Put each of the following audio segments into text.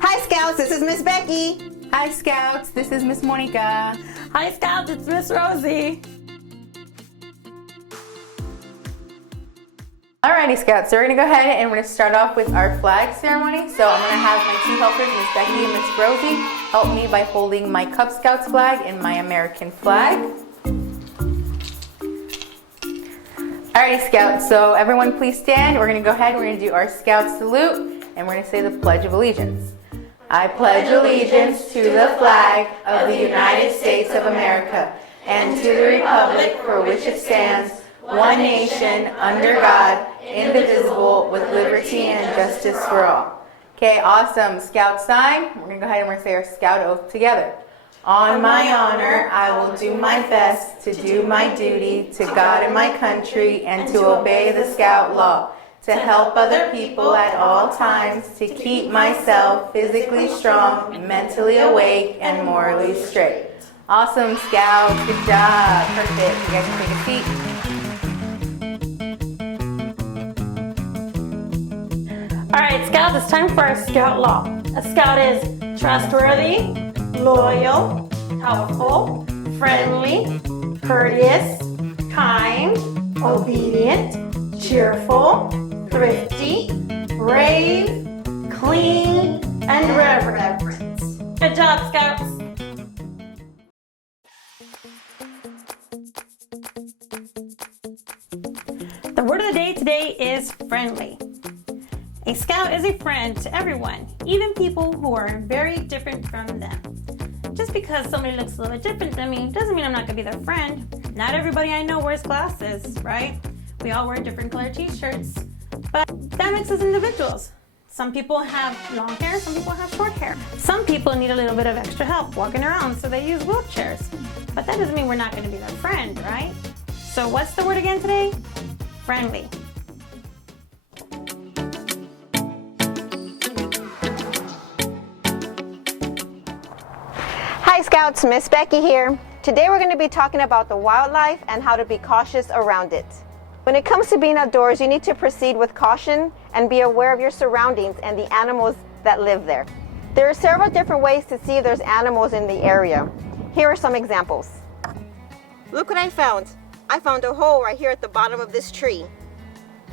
Hi Scouts, this is Miss Becky. Hi Scouts, this is Miss Monica. Hi Scouts, it's Miss Rosie. Alrighty Scouts, so we're going to go ahead and we're going to start off with our flag ceremony. So I'm going to have my two helpers, Miss Becky and Miss Rosie, help me by holding my Cub Scouts flag and my American flag. Alrighty Scouts, so everyone please stand. We're going to go ahead and we're going to do our Scout salute and we're going to say the Pledge of Allegiance. I pledge allegiance to the flag of the United States of America and to the republic for which it stands, one nation, under God, indivisible, with liberty and justice for all. Okay, awesome. Scout sign. We're going to go ahead and we're going to say our Scout oath together. On my honor, I will do my best to do my duty to God and my country and to obey the Scout law, to help other people at all times, to keep myself physically strong, mentally awake, and morally straight. Awesome, Scouts. Good job. Perfect. You guys can take a seat. All right, Scouts, it's time for our Scout law. A Scout is trustworthy, loyal, helpful, friendly, courteous, kind, obedient, cheerful, thrifty, brave, clean, and reverent. Good job, Scouts. The word of the day today is friendly. A Scout is a friend to everyone, even people who are very different from them. Just because somebody looks a little bit different than me doesn't mean I'm not going to be their friend. Not everybody I know wears glasses, right? We all wear different color t-shirts, but that makes us individuals. Some people have long hair, some people have short hair. Some people need a little bit of extra help walking around, so they use wheelchairs. But that doesn't mean we're not going to be their friend, right? So what's the word again today? Friendly. Hi Scouts, Miss Becky here. Today we're going to be talking about the wildlife and how to be cautious around it. When it comes to being outdoors, you need to proceed with caution and be aware of your surroundings and the animals that live there. There are several different ways to see if there's animals in the area. Here are some examples. Look what I found. I found a hole right here at the bottom of this tree.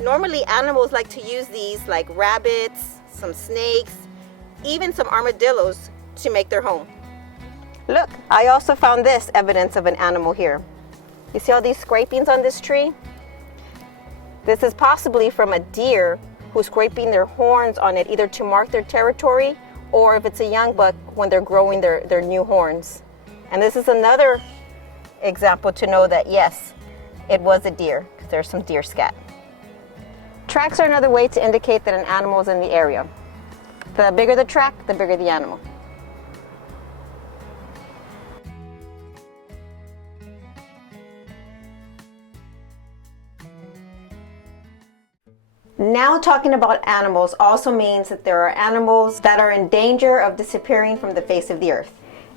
Normally animals like to use these, like rabbits, some snakes, even some armadillos, to make their home. Look, I also found this evidence of an animal here. You see all these scrapings on this tree? This is possibly from a deer who's scraping their horns on it, either to mark their territory or if it's a young buck when they're growing their new horns. And this is another example to know that yes, it was a deer, because there's some deer scat. Tracks are another way to indicate that an animal is in the area. The bigger the track, the bigger the animal. Now talking about animals also means that there are animals that are in danger of disappearing from the face of the earth.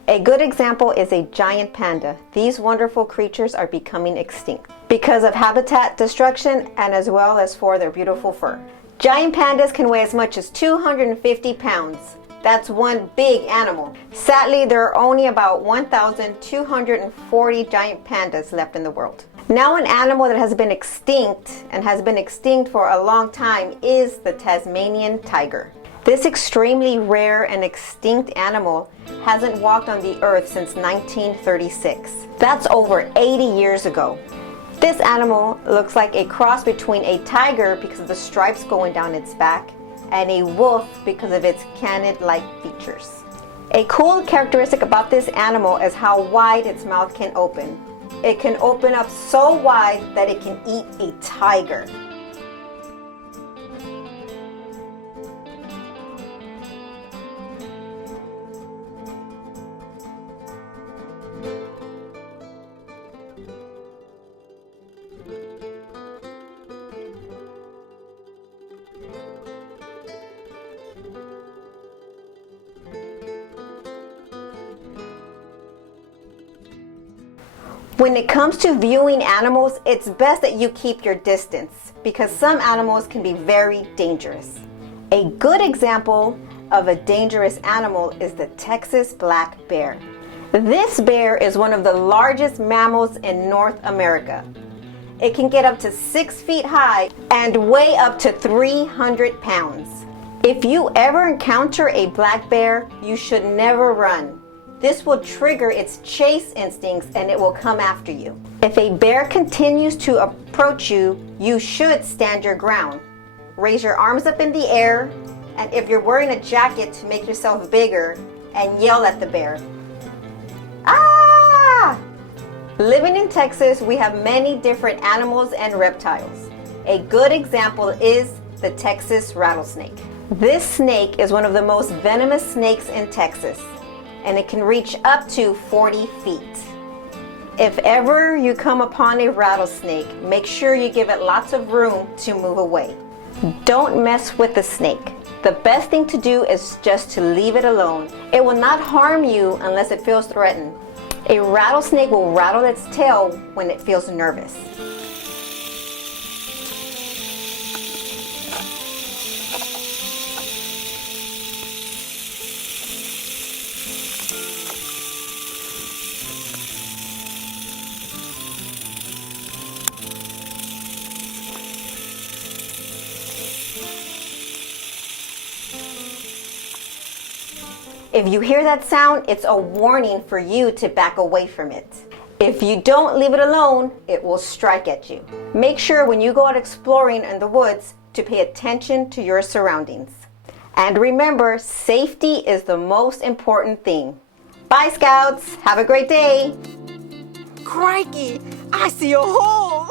A good example is a giant panda. These wonderful creatures are becoming extinct because of habitat destruction and as well as for their beautiful fur. Giant pandas can weigh as much as 250 pounds. That's one big animal. Sadly, there are only about 1,240 giant pandas left in the world. Now an animal that has been extinct and has been extinct for a long time is the Tasmanian tiger. This extremely rare and extinct animal hasn't walked on the earth since 1936. That's over 80 years ago. This animal looks like a cross between a tiger because of the stripes going down its back and a wolf because of its canid-like features. A cool characteristic about this animal is how wide its mouth can open. It can open up so wide that it can eat a tiger. When it comes to viewing animals, it's best that you keep your distance because some animals can be very dangerous. A good example of a dangerous animal is the Texas black bear. This bear is one of the largest mammals in North America. It can get up to 6 feet high and weigh up to 300 pounds. If you ever encounter a black bear, you should never run. This will trigger its chase instincts and it will come after you. If a bear continues to approach you, you should stand your ground. Raise your arms up in the air, and if you're wearing a jacket, to make yourself bigger and yell at the bear. Ah! Living in Texas, we have many different animals and reptiles. A good example is the Texas rattlesnake. This snake is one of the most venomous snakes in Texas, and it can reach up to 40 feet. If ever you come upon a rattlesnake, make sure you give it lots of room to move away. Don't mess with the snake. The best thing to do is just to leave it alone. It will not harm you unless it feels threatened. A rattlesnake will rattle its tail when it feels nervous. If you hear that sound, it's a warning for you to back away from it. If you don't leave it alone, it will strike at you. Make sure when you go out exploring in the woods to pay attention to your surroundings. And remember, safety is the most important thing. Bye, Scouts. Have a great day. Crikey, I see a hole.